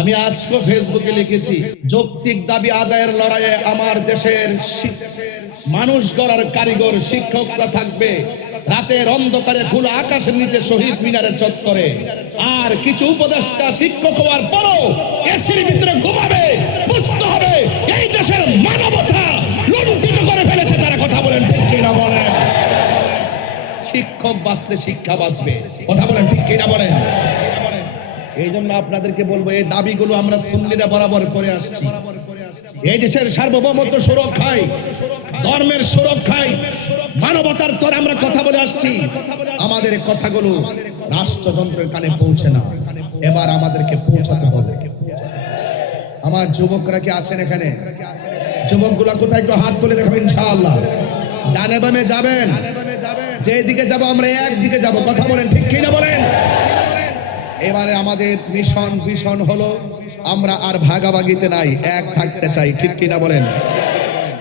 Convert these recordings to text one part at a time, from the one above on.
আমি আজকে ফেসবুকে লিখেছি, যৌক্তিক দাবি আদায়ের লড়াইয়ে আমার দেশের মানুষ গড়ার কারিগর শিক্ষকরা থাকবে রাতের অন্ধকারে খোলা আকাশের নিচে শহীদ মিনারের চত্বরে, আর কিছু উপদেষ্টা শিক্ষক হওয়ার পরও এসির ভিতরে ঘুমাবে। বুঝতে হবে এই দেশের মানবতা লুণ্ঠিত করে ফেলেছে তারা। কথা বলেন ঠিক কিনা বলেন? শিক্ষক বাঁচলে শিক্ষা বাঁচবে। কথা বলেন ঠিক কিনা বলেন? এই জন্য আপনাদেরকে বলবো, এই দাবিগুলো আমরা সুন্নিরা বরাবর করে আসছি। এই দেশের সার্বভৌমত্ব সুরক্ষায়, ধর্মের সুরক্ষায়, মানবতার তরে আমরা কথা বলে আসছি। আমাদের কথাগুলো রাষ্ট্রযন্ত্রের কানে পৌঁছে না, এবার আমাদেরকে পৌঁছাতে হবে। আমার যুবকরা কি আছেন এখানে? যুবকগুলা কোথায় একটু হাত তুলে দেখাবেন ইনশাআল্লাহ। ডানে বামে যাবেন, যেদিকে যাব আমরা একদিকে যাব। কথা বলেন ঠিক কিনা বলেন? এবারে আমাদের মিশন হলো আমরা আর ভাগাভাগিতে নাই, এক থাকতে চাই। ঠিক কিনা বলেন?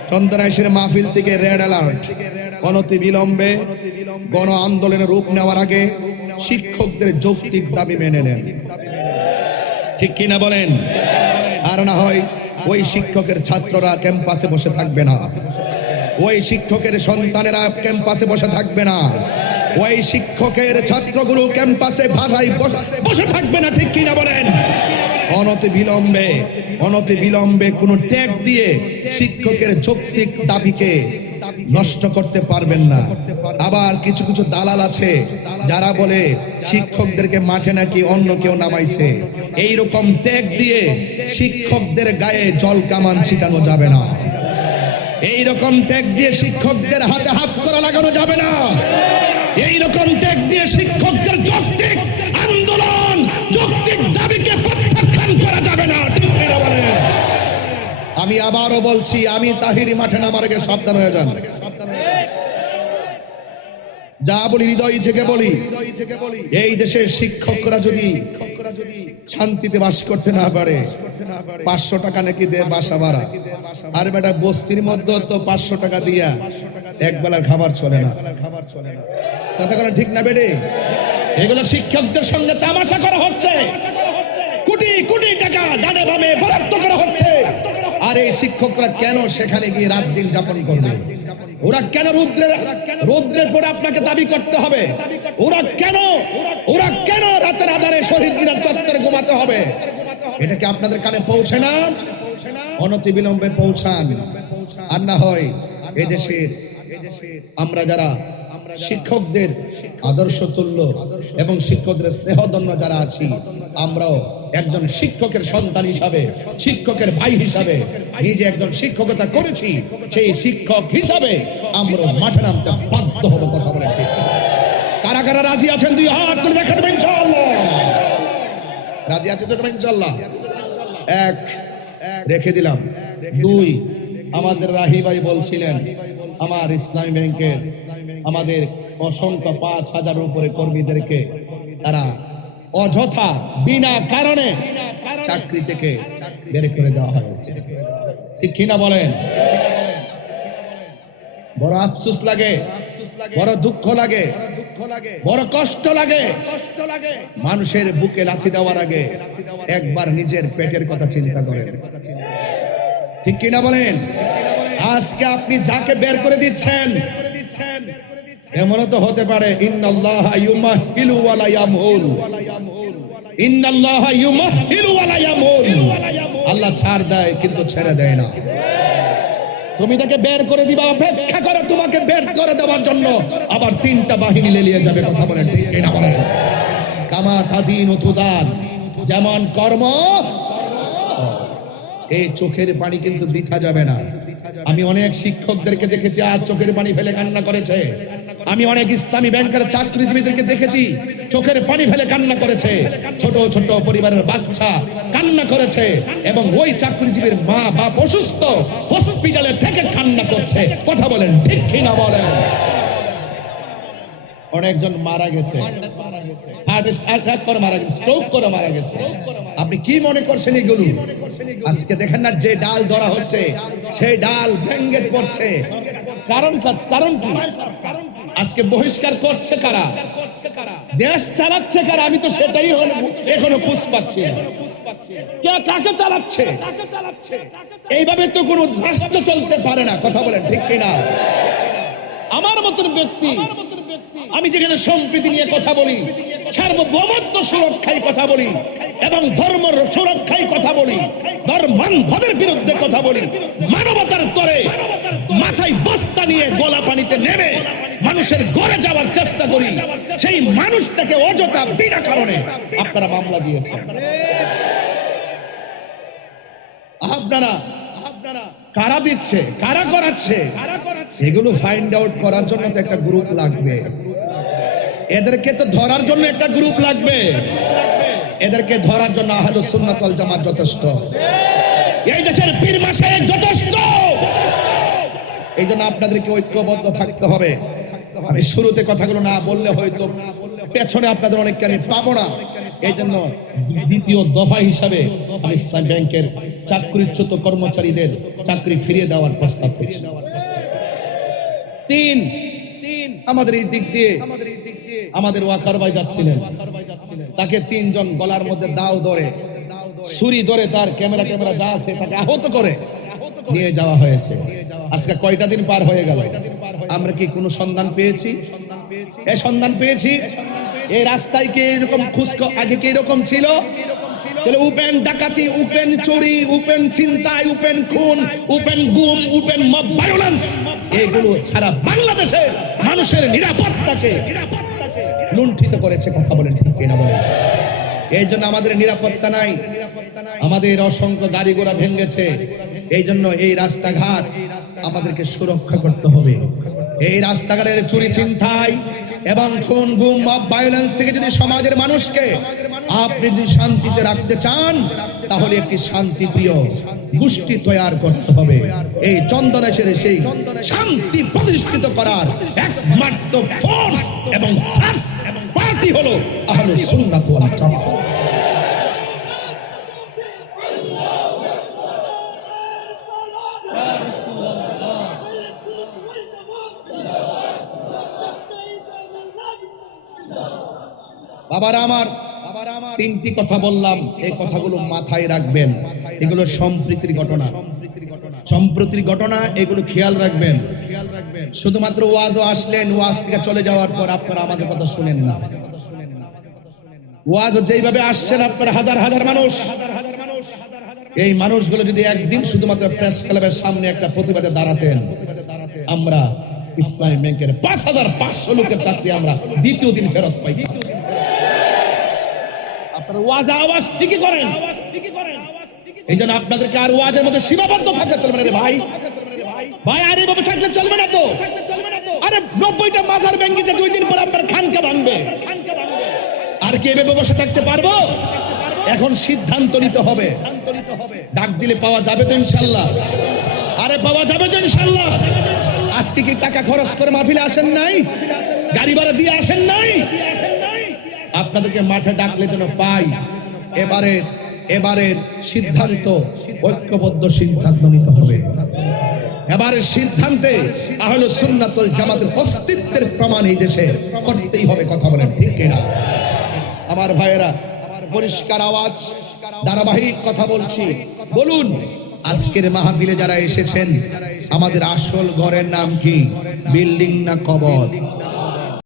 চন্দনাইশের মাহফিল থেকে রেড অ্যালার্ট, অনতি বিলম্বে গণ আন্দোলনের রূপ নেওয়ার আগে শিক্ষকদের যৌক্তিক দাবি মেনে নেন। ঠিক কিনা বলেন? আর না হয় ওই শিক্ষকের ছাত্ররা ক্যাম্পাসে বসে থাকবে না, ওই শিক্ষকের সন্তানেরা ক্যাম্পাসে বসে থাকবে না, ওই শিক্ষকের ছাত্রগুলো ক্যাম্পাসে ভাষায় বসে থাকবে না। ঠিক কিনা বলেন? অনতি বিলম্বে কোন ট্যাগ দিয়ে শিক্ষকের যৌক্তিক দাবিকে নষ্ট করতে পারবেন না। আবার কিছু কিছু দালাল আছে যারা বলে শিক্ষকদেরকে মাঠে নাকি অন্য কেউ নামাইছে। এইরকম ট্যাগ দিয়ে শিক্ষকদের গায়ে জল কামান ছিটানো যাবে না, এইরকম ট্যাগ দিয়ে শিক্ষকদের হাতে হাত করা লাগানো যাবে না, এইরকম ট্যাগ দিয়ে শিক্ষকদের যৌক্তিক আন্দোলন, যৌক্তিক দাবিকে প্রত্যাখ্যান করা যাবে না। আমি আবারও বলছি, আমি তাহিরি মাঠে নামার আগে সাবধান হয়ে যান। যা বলি হৃদয় থেকে বলি, এই দেশের শিক্ষকরা যদি শান্তিতে বাস করতে না পারে, 500 টাকা নাকি দেয় বাসা ভাড়া। আর বেটা বস্তির মধ্যে তো 500 টাকা দিয়া একবেলার খাবার চলে না। কথা বলা ঠিক না বেডে? এগুলো শিক্ষকদের সঙ্গে তামাশা করা হচ্ছে, কোটি কোটি টাকা ডানে বামে বরাদ্দ করা হচ্ছে। আর এই শিক্ষকরা কেন সেখানে গিয়ে রাত দিন যাপন করবে? ওরা কেন রৌদ্রের পরে আপনাকে দাবি করতে হবে? ওরা কেন রাতের আধারে শহীদ মিনার চত্বরে ঘুমাতে হবে? এটা কি আপনাদের কানে পৌঁছে না? অনতি বিলম্বে পৌঁছান। আর না হয় এদেশের আমরা যারা শিক্ষকদের আদর্শ তুল্য এবং শিক্ষকদের স্নেহধন্য যারা আছি, আমরাও একজন শিক্ষকের সন্তান হিসাবে, শিক্ষকের ভাই হিসাবে নিজে একজন শিক্ষকতা করেছি, সেই শিক্ষক হিসাবে আমরা মাঠে নামতে বাধ্য হব। কথা বলেন ঠিক? কারা কারা রাজি আছেন? 2 হাত তুলে দেখা দেবেন ইনশাআল্লাহ। রাজি আছে তো ইনশাআল্লাহ? 1 রেখে দিলাম। 2, আমাদের রাহি ভাই বলছিলেন আমার ইসলামী ব্যাংকের আমাদের অসংখ্য 5,000 উপরে কর্মীদেরকে তারা অযথা বিনা কারণে চাকরি থেকে বের করে দেওয়া হয়েছে। ঠিক কিনা বলেন? বড় আফসোস লাগে, বড় দুঃখ লাগে, বড় কষ্ট লাগে। মানুষের বুকে লাথি দেওয়ার আগে একবার নিজের পেটের কথা চিন্তা করেন। ঠিক কিনা বলেন? আজকে আপনি যাকে বের করে দিচ্ছেন, এমনও তো হতে পারে ইন্নাল্লাহা ইউমাহিলু ওয়া লা ইয়ামহুল, ইন্নাল্লাহা ইউমাহিলু ওয়া লা ইয়ামহুল। আল্লাহ ছাড় দেয় কিন্তু ছেড়ে দেয় না। তুমি তাকে বের করে দিবা, অপেক্ষা করো তোমাকে বের করে দেওয়ার জন্য আবার 3টা বাহিনী লেলিয়ে যাবে। কথা বলেন ঠিক কিনা বলেন? কামা তাদিন তুদান, যেমন কর্ম। এই চোখের পানি কিন্তু বৃথা যাবে না। আমি অনেক শিক্ষকদেরকে দেখেছি আজ চোখের পানি ফেলে কান্না করেছে। আমি অনেক ইসলামী ব্যাংকের চাকরিজীবীদেরকে দেখেছি চোখের পানি ফেলে কান্না করেছে। ছোট ছোট পরিবারের বাচ্চা কান্না করেছে এবং ওই চাকরিজীবীর মা বাপ অসুস্থ, হসপিটালে থেকে কান্না করছে। কথা বলেন ঠিক কিনা বলেন? অনেকজন মারা গেছে, হার্ট অ্যাটাক করে মারা গেছে, স্ট্রোক করে মারা গেছে। আপনি কি মনে করছেন এগুলো? আজকে দেখেন না যে ডাল ধরা হচ্ছে সেই ডাল ভেঙে পড়ছে। কারণ কি? আজকে বহিষ্কার করছে কারা? দেশ চালাচ্ছে কারা? আমি তো সেটাই এখনো খুঁজ পাচ্ছি না। কে কাকে চালাচ্ছে? এইভাবে তো কোনো রাষ্ট্র চলতে পারে না। কথা বলেন ঠিক কিনা? আমার মতন ব্যক্তি, আমি যেখানে সম্প্রীতি নিয়ে কথা বলি, সার্বভৌমত্ব সুরক্ষায় কথা বলি এবং ধর্ম সুরক্ষায় কথা বলি, ধর্মান্ধদের বিরুদ্ধে কথা বলি, মানবতার তরে মাথায় বস্তা নিয়ে গোলা পানিতে নেমে মানুষের ঘরে যাওয়ার চেষ্টা করি, সেই মানুষটাকে অযথা বিনা কারণে আপনারা মামলা দিয়েছেন। আপনারা কারা দিচ্ছে, কারা করাচ্ছে, এগুলো ফাইন্ড আউট করার জন্য তো একটা গ্রুপ লাগবে। এদেরকে তো ধরার জন্য একটা গ্রুপ লাগবে। এদেরকে ধরার জন্য আহলুস সুন্নাত ওয়াল জামাত যথেষ্ট, এই দেশের পীর মাশায়েখ যথেষ্ট। এই জন্য আপনাদেরকে ঐক্যবদ্ধ থাকতে হবে। আমি শুরুতে কথাগুলো না বললে হয়তো পেছনে আপনাদের অনেককে আমি পাবো না। এই জন্য দ্বিতীয় দফা হিসাবে আমি ইসলামী ব্যাংকের চাকরিচ্যুত কর্মচারীদের চাকরি ফিরিয়ে দেওয়ার প্রস্তাব পেয়েছি। তিন, আমাদের এই দিক দিয়ে আমাদের ওয়াকার ভাই যাচ্ছিলেন, তাকে তিনজন গলার মধ্যে দাও ধরে, ছুরি ধরে, তার ক্যামেরা যা আছে তাকে আহত করে নিয়ে যাওয়া হয়েছে। আজকে কয়টা দিন পার হয়ে গেল, আমরা কি কোনো সন্ধান পেয়েছি? এই সন্ধান পেয়েছি। এই রাস্তায় কি এরকম আগে কি এরকম ছিল? তাহলে ওপেন ডাকাতি, ওপেন চুরি, ওপেন ছিনতাই, ওপেন খুন, ওপেন গুম, ওপেন মব ভায়োলেন্স, এগুলো সারা বাংলাদেশের মানুষের নিরাপত্তাকে লুণ্ঠিত করেছে। কথা বলেন ঠিক কিনা বলেন? এই জন্য আমাদের নিরাপত্তা নাই, আমাদের অসংখ্য গাড়ি ঘোড়া ভেঙেছে। এই জন্য এই রাস্তাঘাট আমাদেরকে সুরক্ষা করতে হবে। এই রাস্তাঘাটের চুরি ছিনতাই এবং খুন গুম মব ভায়োলেন্স থেকে যদি সমাজের মানুষকে আপনি যদি শান্তিতে রাখতে চান, তাহলে একটি শান্তিপ্রিয় গোষ্ঠী তৈরি করতে হবে। এই চন্দনেশের সেই শান্তি প্রতিষ্ঠিত করার একমাত্র ফোর্স এবং সার্স পার্টি হলো আহলুস সুন্নাত ওয়াল জামাত। বাবারা আমার, তিনটি কথা বললাম, এই কথাগুলো মাথায় রাখবেন। এগুলো সম্প্রীতির ঘটনা, এগুলো খেয়াল রাখবেন। শুধুমাত্র ওয়াজও আসলেন, ওয়াজ থেকে চলে যাওয়ার পর আপনারা আমাদের কথা শুনেন না। ওয়াজ যেইভাবে আসছেন আপনারা হাজার হাজার মানুষ, এই মানুষগুলো যদি একদিন শুধুমাত্র প্রেস ক্লাবের সামনে একটা প্রতিবাদে দাঁড়াতেন, আমরা ইসলামী ব্যাংকের 5500 লোকের চাকরি আমরা দ্বিতীয় দিন ফেরত পাইতাম। আপনারা ওয়াজ আওয়াজ ঠিকই করেন, এই জন্য আপনাদেরকে আর ওয়াজের মধ্যে সীমাবদ্ধ থাকতে চলবে না রে ভাই। আর এইভাবে থাকলে চলবে না তো। আরে 90টা মাজার ভেঙেছে, 2 দিন পর আপনার খানকা ভাঙবে। আর কি এভাবে বসে থাকতে পারবো? এখন সিদ্ধান্ত নিতে হবে। ডাক দিলে পাওয়া যাবে তো ইনশাল্লাহ? আরে পাওয়া যাবে তো ইনশাল্লাহ? আজকে কি টাকা খরচ করে মাহফিলে আসেন নাই? গাড়ি ভাড়া দিয়ে আসেন নাই? আপনাদেরকে মাঠে ডাকলে যেন পাই। এবারের সিদ্ধান্ত ঐক্যবদ্ধ সিদ্ধান্ত নিতে হবে। এবারের সিদ্ধান্তে আহলুস সুন্নাত ওয়াল জামাতের অস্তিত্বের প্রমাণ এই দেশে করতেই হবে। কথা বলেন ঠিক কিনা? আমার ভাইয়েরা, পরিষ্কার আওয়াজ, ধারাবাহিক কথা বলছি। বলুন, আজকের মাহফিলে যারা এসেছেন, আমাদের আসল ঘরের নাম কি? বিল্ডিং না কবর?